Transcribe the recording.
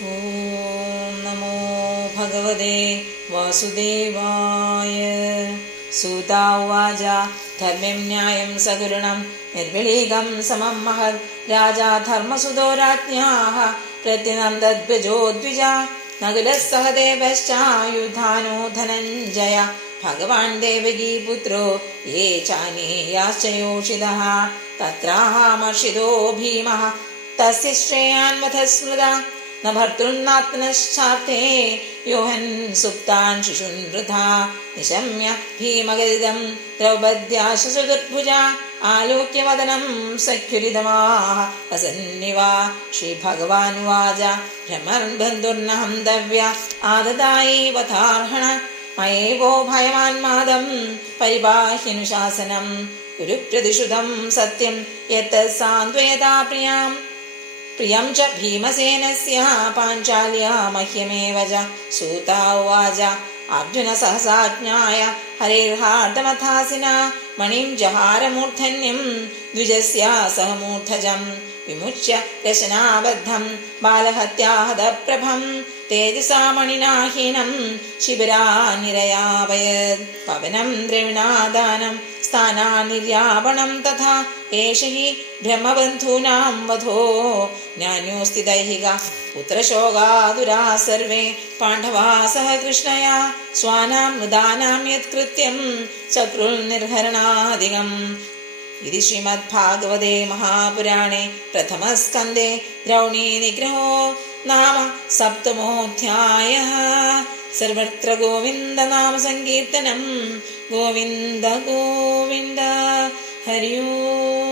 ഓം നമോ ഭഗവതേ വാസുദേവായ. സൂത ഉവാച ധർമ്മ്യം ന്യായം സകുരുണം നിർവിളീകം സമം മഹത് രാജാ ധർമ്മസുതോ രാജ്ഞാഃ പ്രത്യനന്ദദ്വിജോ ദ്വിജ നകുലഃ സഹദേവശ്ചായുധാനോ ധനഞ്ജയ ഭഗവാൻ ദേവകീപുത്രോ യേ ചാനേയാശ്ച യോഷിതഃ തത്രാഹമർഷിതോ ഭീമഃ തസ്യ ശ്രേയാൻവധ സ്മൃത ന ഭർതൃന്നാത്മനശ്ചാർത്തേ യോഹൻ സുപ്താൻ ശിശുൻ വൃഥാ നിശമ്യ ഭീമഗദിതം ദ്രൗപദ്യാശസുദുർഭുജ ആലോക്യ വദനം സഖ്യുരിതമാഃ വസന്നിവ. ശ്രീഭഗവാനുവാച ഭ്രമർബന്ധുർന ഹന്തവ്യ ആദദായി വധാർഹണ മയേവോ ഭയമാന്മാദം പരിപാഹ്യനുശാസനം കുരുപ്രതിഷുധം സത്യം യത്ത് സാന്ത്വയതാ പ്രിയം ച ഭീമസേനസ്യ പാഞ്ചാല്യാ മഹ്യമേവ ച. സൂത ഉവാച അർജുന സഹസാജ്ഞായ ഹരേർഹാർദമഥാസിന മണിം ജഹാരമൂർധന്യം ദ്വിജസ്യ സഹ മൂർധജം വിമുച്യ രശനാബദ്ധം ബാലഹത്യാഹതപ്രഭം തേജസാ മണിനാഹീനം ശിബിരാനിരയാപയത്. പവനം ദ്രവിണാദാനം സ്ഥാനാനിര്യാപണം തഥാ ഏഷ ഹി ബ്രഹ്മബന്ധൂനാം വധോ ജ്ഞാന്യോസ്തി ദൈഹിക. പുത്രശോകാതുരാ സർവേ പാണ്ഡവാ സഹ കൃഷ്ണയാ സ്വാനാം മൃദാനാം യത്കൃത്യം ചക്രുൽ നിർഹരണാധികം. ഇതി ശ്രീമദ്ഭാഗവതേ മഹാപുരാണേ പ്രഥമസ്കന്ധേ ദ്രൗണീ നിഗ്രഹോ നാമ സപ്തമോऽധ്യായഃ. സർവത്ര ഗോവിന്ദ നാമ സങ്കീർത്തനം. ഗോവിന്ദ ഗോവിന്ദ. ഹരി ഓം.